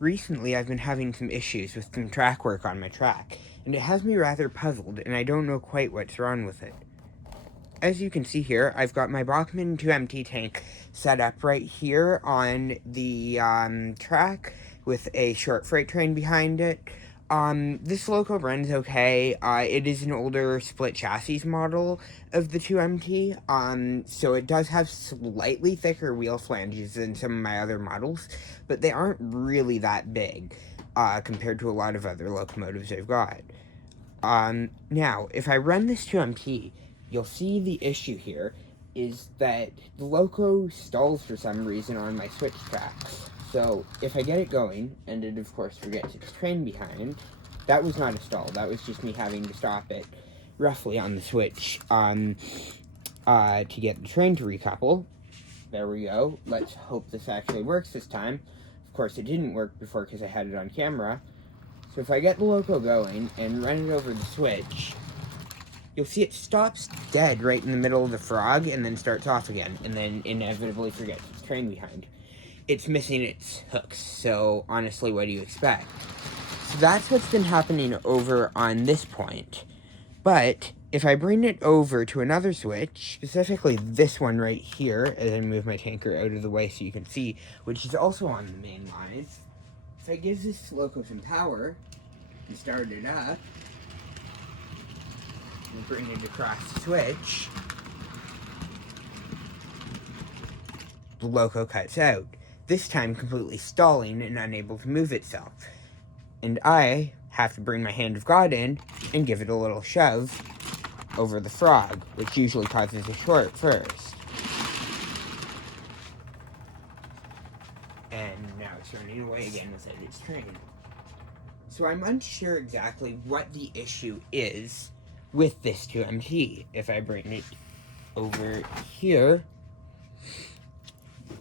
Recently, I've been having some issues with some track work on my track, and it has me rather puzzled, and I don't know quite what's wrong with it. As you can see here, I've got my Bachmann 2MT tank set up right here on the track with a short freight train behind it. This loco runs okay. It is an older split chassis model of the 2MT, so it does have slightly thicker wheel flanges than some of my other models, but they aren't really that big, compared to a lot of other locomotives I've got. Now, if I run this 2MT, you'll see the issue here is that the loco stalls for some reason on my switch tracks. So if I get it going, and it of course forgets its train behind, that was not a stall. That was just me having to stop it roughly on the switch to get the train to recouple. There we go. Let's hope this actually works this time. Of course, it didn't work before because I had it on camera. So if I get the loco going and run it over the switch, you'll see it stops dead right in the middle of the frog and then starts off again, and then inevitably forgets its train behind. It's missing its hooks, so honestly, what do you expect? So that's what's been happening over on this point. But if I bring it over to another switch, specifically this one right here, as I move my tanker out of the way so you can see, which is also on the main line, if I give this loco some power and start it up, and bring it across the switch, the loco cuts out, this time completely stalling and unable to move itself. And I have to bring my hand of God in and give it a little shove over the frog, which usually causes a short first. And now it's running away again without its train. So I'm unsure exactly what the issue is with this 2MT. If I bring it over here,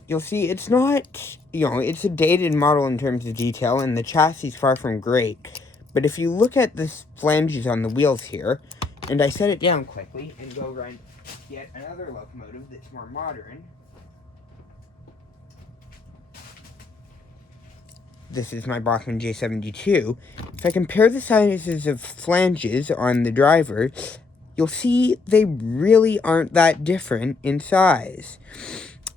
you'll see it's not, it's a dated model in terms of detail, and the chassis is far from great. But if you look at the flanges on the wheels here, and I set it down quickly and go run yet another locomotive that's more modern. This is my Bachmann J72. If I compare the sizes of flanges on the driver, you'll see they really aren't that different in size.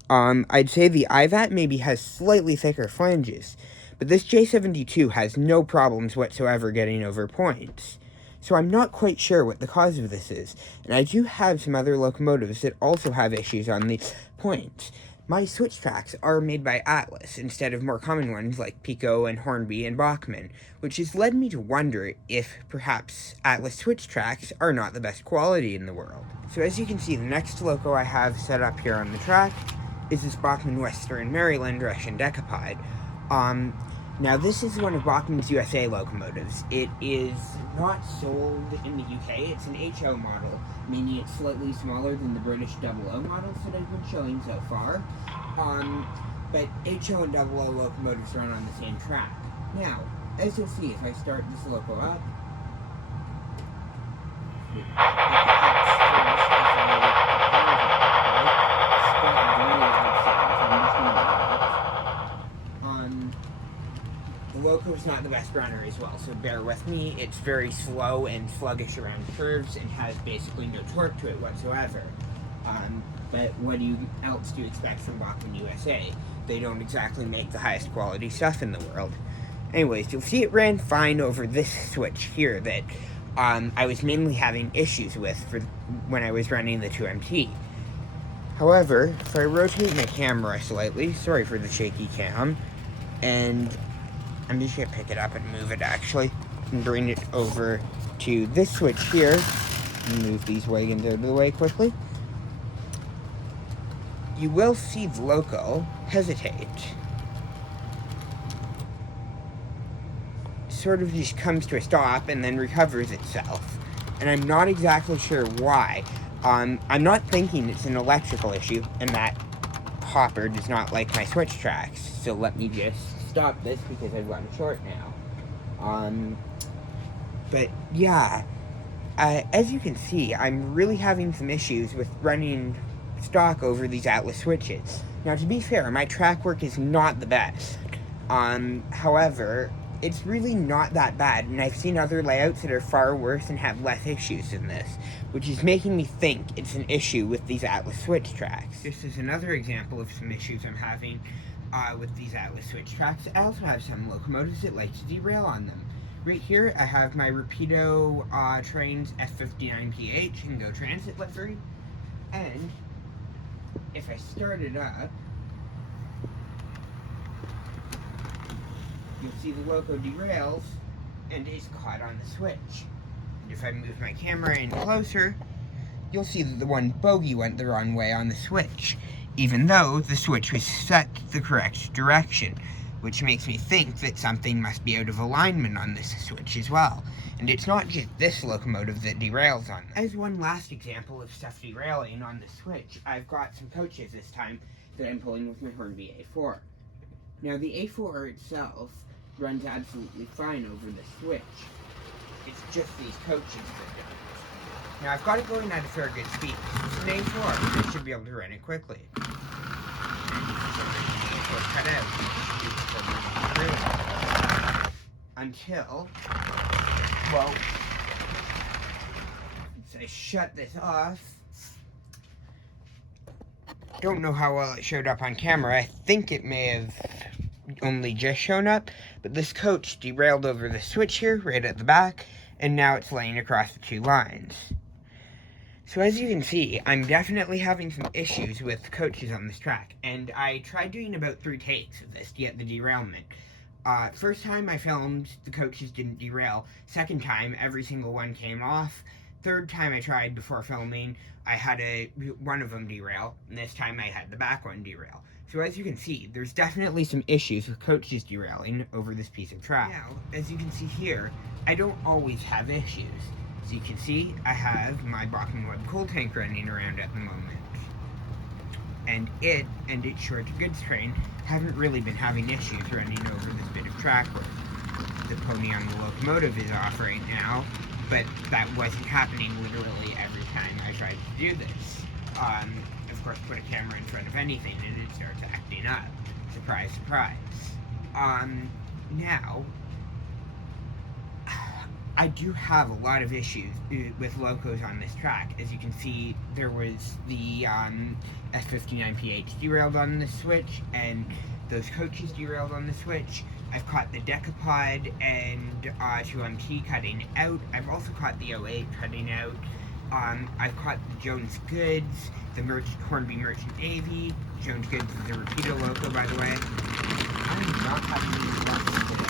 I'd say the IVAT maybe has slightly thicker flanges, but this J72 has no problems whatsoever getting over points. So I'm not quite sure what the cause of this is, and I do have some other locomotives that also have issues on the points. My switch tracks are made by Atlas instead of more common ones like Pico and Hornby and Bachmann, which has led me to wonder if perhaps Atlas switch tracks are not the best quality in the world. So as you can see, the next loco I have set up here on the track is this Bachmann Western Maryland Russian decapod. Now this is one of Bachmann's USA locomotives. It is not sold in the UK. It's an HO model, meaning it's slightly smaller than the British 00 models that I've been showing so far. But HO and 00 locomotives run on the same track. Now, as you'll see, if I start this loco up, the loco's not the best runner as well, so bear with me. It's very slow and sluggish around curves and has basically no torque to it whatsoever. But what else do you expect from Bachmann USA? They don't exactly make the highest quality stuff in the world. Anyways, you'll see it ran fine over this switch here that I was mainly having issues with when I was running the 2MT. However, if I rotate my camera slightly, sorry for the shaky cam, and I'm just going to pick it up and move it actually, and bring it over to this switch here, and move these wagons out of the way quickly, you will see the loco hesitate. Sort of just comes to a stop and then recovers itself. And I'm not exactly sure why. I'm not thinking it's an electrical issue, and that hopper does not like my switch tracks. So let me just stop this because I've gotten short now. But yeah, as you can see, I'm really having some issues with running stock over these Atlas switches. Now, to be fair, my track work is not the best. However, it's really not that bad, and I've seen other layouts that are far worse and have less issues than this, which is making me think it's an issue with these Atlas switch tracks. This is another example of some issues I'm having with these Atlas switch tracks. I also have some locomotives that like to derail on them. Right here, I have my Rapido Trains F59PH and Go Transit livery, and if I start it up, you'll see the loco derails and is caught on the switch. And if I move my camera in closer, you'll see that the one bogey went the wrong way on the switch, even though the switch was set the correct direction, which makes me think that something must be out of alignment on this switch as well. And it's not just this locomotive that derails on them. As one last example of stuff derailing on the switch, I've got some coaches this time that I'm pulling with my Hornby A4. Now the A4 itself runs absolutely fine over the switch. It's just these coaches that don't. Now I've got it going at a fair good speed. It's an A4, and I should be able to run it quickly. And it's cut out. Until, well, so I shut this off. Don't know how well it showed up on camera. I think it may have only just shown up, but this coach derailed over the switch here, right at the back, and now it's laying across the two lines. So as you can see, I'm definitely having some issues with coaches on this track, and I tried doing about 3 takes of this to get the derailment. First time I filmed, the coaches didn't derail. Second time, every single one came off. Third time I tried before filming, I had one of them derail, and this time I had the back one derail. So as you can see, there's definitely some issues with coaches derailing over this piece of track. Now, as you can see here, I don't always have issues. As you can see, I have my Bachmann Webb coal tank running around at the moment. And it and its short goods train haven't really been having issues running over this bit of track work. The pony on the locomotive is off right now, but that wasn't happening literally every time I tried to do this. Of course, put a camera in front of anything and it starts acting up. Surprise, surprise. Now, I do have a lot of issues with locos on this track. As you can see, there was the S59PH derailed on the switch, and those coaches derailed on the switch. I've caught the Decapod and 2MT cutting out. I've also caught the 08 cutting out. I've caught the Jones Goods, the Hornby Merchant Navy. Jones Goods is a Rapido loco, by the way. I'm not having these problems today.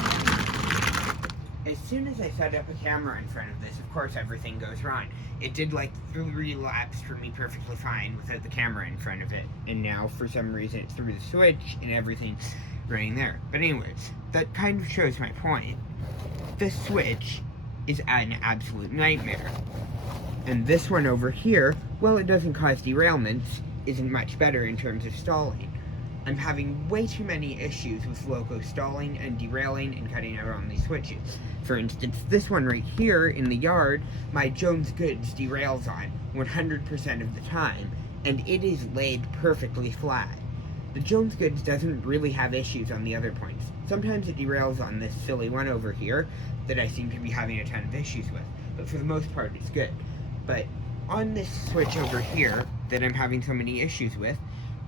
As soon as I set up a camera in front of this, of course everything goes wrong. It did like 3 laps for me perfectly fine without the camera in front of it. And now, for some reason, it's through the switch and everything's running there. But anyways, that kind of shows my point. This switch is an absolute nightmare. And this one over here, well, it doesn't cause derailments, isn't much better in terms of stalling. I'm having way too many issues with loco stalling and derailing and cutting out on these switches. For instance, this one right here in the yard, my Jones Goods derails on 100% of the time, and it is laid perfectly flat. The Jones Goods doesn't really have issues on the other points. Sometimes it derails on this silly one over here that I seem to be having a ton of issues with, but for the most part it's good. But on this switch over here that I'm having so many issues with,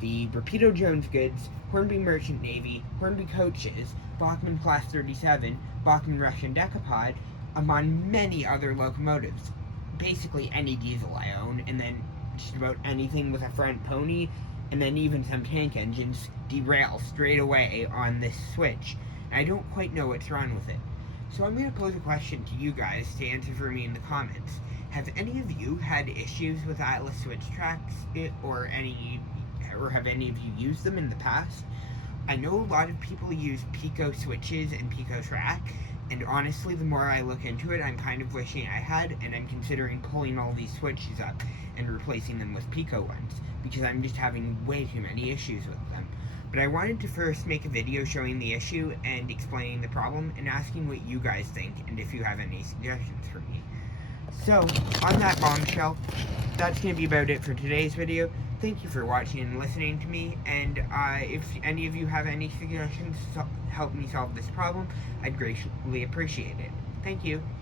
the Rapido Jones Goods, Hornby Merchant Navy, Hornby Coaches, Bachmann Class 37, Bachmann Russian Decapod, among many other locomotives. Basically any diesel I own, and then just about anything with a front pony, and then even some tank engines derail straight away on this switch. And I don't quite know what's wrong with it. So I'm going to pose a question to you guys to answer for me in the comments. Have any of you had issues with Atlas switch tracks, or have any of you used them in the past? I know a lot of people use Pico switches and Pico track, and honestly, the more I look into it, I'm kind of wishing I had, and I'm considering pulling all these switches up and replacing them with Pico ones, because I'm just having way too many issues with them. But I wanted to first make a video showing the issue and explaining the problem and asking what you guys think and if you have any suggestions for me. So, on that bombshell, that's going to be about it for today's video. Thank you for watching and listening to me, and if any of you have any suggestions to help me solve this problem, I'd greatly appreciate it. Thank you.